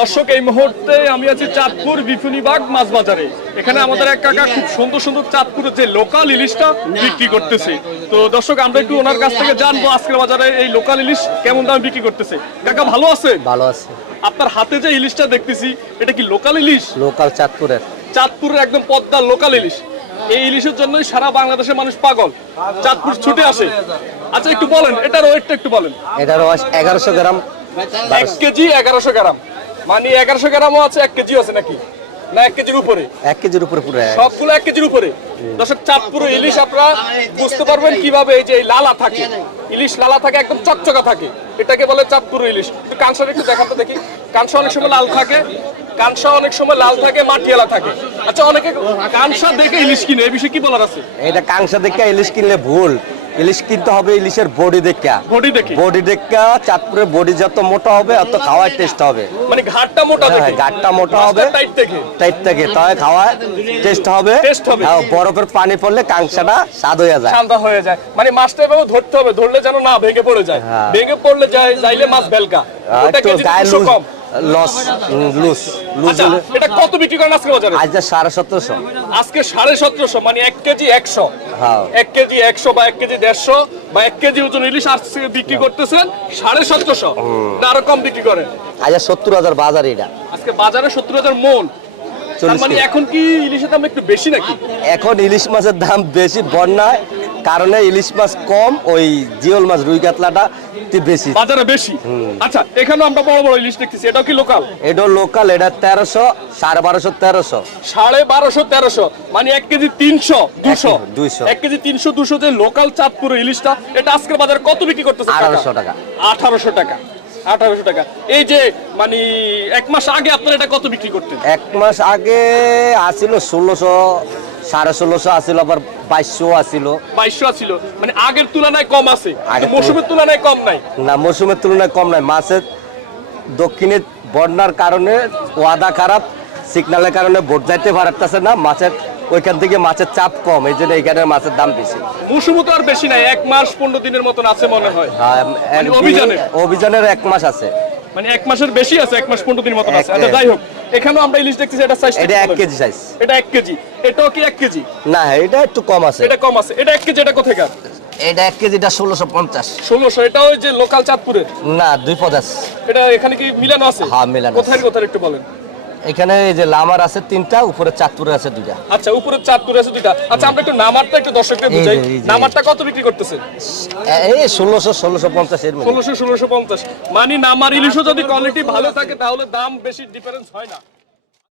দর্শক এই মুহূর্তে আমি আছি চাঁদপুর বিপুনিবাগ মাছ বাজারে এখানে আমাদের এক কাকা খুব সুন্দর সুন্দর চাঁদপুরের যে লোকাল ইলিশটা বিক্রি করতেছে। তো দর্শক আমরা একটু ওনার কাছ থেকে জানব আজকের বাজারে এই লোকাল ইলিশ কেমন দামে বিক্রি করতেছে। কাকা ভালো আছে? ভালো আছে। আপনার হাতে যে ইলিশটা দেখতেছি এটা কি লোকাল ইলিশ? লোকাল চাঁদপুরের। চাঁদপুরের একদম পদ্মা লোকাল ইলিশ। এই ইলিশের জন্যই সারা বাংলাদেশের মানুষ পাগল। চাঁদপুর ছুটে আসে। আচ্ছা একটু বলেন এটার ওয়েটটা একটু বলেন। এটার এগারোশো গ্রাম। এক কেজি এগারোশো গ্রাম। মানে এগারোশো গ্রামও আছে এক কেজি আছে নাকি? না এক কেজির উপরে। এক কেজির উপরে পুরো সবগুলো এক কেজির উপরে। দর্শক চাঁদপুর ইলিশ আপনারা বুঝতে পারবেন কীভাবে এই যে লালা থাকে। ইলিশ লালা থাকে একদম চকচকা থাকে। এটাকে বলে চাঁদপুর ইলিশ। একটু কাঁচা একটু দেখাতে দেখি। কাঁচা অনেক সময় লাল থাকে। কাঁচা অনেক সময় লাল থাকে মাটিয়ালা থাকে। আচ্ছা অনেকে কাঁচা দেখে ইলিশ কিনে। এই বিষয়ে কি বলার আছে? এটা কাংসা দেখে ইলিশ কিনলে ভুল। ইলিশ কিনতে হবে ইলিশের বডি দেখা। বডি দেখে? বডি দেখা চাঁদপুরের বডি যত মোটা হবে অত খাওয়ার টেস্ট হবে। মানে ঘাটটা মোটা হ্যাঁ, মোটা হবে। টাইট টাইট থেকে তাহলে খাওয়ার টেস্ট হবে। হবে। বরফের পানি পড়লে কাংসাটা স্বাদ হয়ে যায়। ঠান্ডা হয়ে যায়। মানে মাছটা এভাবে ধরতে হবে ধরলে যেন না ভেঙে পড়ে যায়। হ্যাঁ। ভেঙে পড়লে যায় যাইলে মাছ বেলকা ওটা একটু কেজি গায়ে 200 লুজ কম। লস লুজ আচ্ছা এটা কত বিক্রি করেন আজকে বাজারে? আজ সাড়ে সতেরোশো। আজকে সাড়ে সতেরোশো মানে এক কেজি একশো। হ্যাঁ। এক কেজি একশো বা এক কেজি দেড়শো বা এক কেজি ওজন ইলিশ আজকে বিক্রি করতেছেন সাড়ে সতেরোশো। না আরও কম বিক্রি করেন। আজ সত্তর হাজার বাজার এটা। আজকে বাজারে সত্তর হাজার মন। মানে এখন কি ইলিশের দাম একটু বেশি নাকি? এখন ইলিশ মাছের দাম বেশি বন্যায় কারণে ইলিশ মাছ কম ওই জিওল মাছ রুই কাতলাটা একটু বেশি। বাজারে বেশি? আচ্ছা এখানেও আমরা বড় বড় ইলিশ দেখতেছি। এটাও কি লোকাল এটা লোকাল এটা তেরোশো সাড়ে বারোশো তেরোশো। সাড়ে বারোশো তেরোশো। মানে এক কেজি তিনশো দুশো। দুইশো। এক কেজি তিনশো দুশো যে লোকাল চাঁদপুর ইলিশটা এটা আজকের বাজারে কত বিক্রি করতেছে আঠারোশো টাকা। আঠারোশো টাকা। আঠারোশো টাকা। এই যে মানে এক মাস আগে আপনারা এটা কত বিক্রি করতেন? এক মাস আগে আসিল ষোলোশো সাড়ে ষোলোশো আসিল আবার বাইশশো আসিল বাইশশো ছিল মানে আগের তুলনায় কম আছে। আগের মৌসুমের তুলনায় কম নাই। না মৌসুমের তুলনায় কম নাই। মাছের দক্ষিণে বন্যার কারণে ওয়াদা খারাপ সিগনালের কারণে ভোট যাইতে পারতেছে না। মাছের ওইখান থেকে মাছের চাপ কম এই জন্য এইখানে মাছের দাম বেশি। মৌসুমও তো আর বেশি নাই এক মাস পনেরো দিনের মতন আছে মনে হয়। হ্যাঁ, মানে অভিযানে? অভিযানের। এক মাস আছে। মানে এক মাসের বেশি আছে এক মাস পনেরো দিনের মতন আছে। আচ্ছা যাই হোক। এখানেও আমরা ইলিশ দেখতেছি এটা সাইজ এটা এক কেজি সাইজ এটা এক কেজি। এটাও কি এক কেজি? না এটা একটু কম আছে। এটা কম আছে। এটা এক কেজি এটা কোথায় এটা এক কেজিটা ষোলোশো পঞ্চাশ। ষোলোশো এটা ওই যে লোকাল চাঁদপুরের? না দুই পঞ্চাশ এটা এখানে কি মিলানো আছে? হ্যাঁ, মিলানো কোথায় কোথায় একটু বলেন। এখানে এই যে লামার আছে তিনটা উপরে চাতুর আছে দুইটা। আচ্ছা উপরে চাঁদপুর আছে দুইটা। আচ্ছা আমরা একটু নামারটা একটু দর্শককে বুঝাই। নামারটা কত বিক্রি করতেছেন এই ষোলোশো ষোলোশো পঞ্চাশ এর মধ্যে। ষোলোশো ষোলোশো পঞ্চাশ। মানে নামার ইলিশও যদি কোয়ালিটি ভালো থাকে তাহলে দাম বেশি ডিফারেন্স হয় না।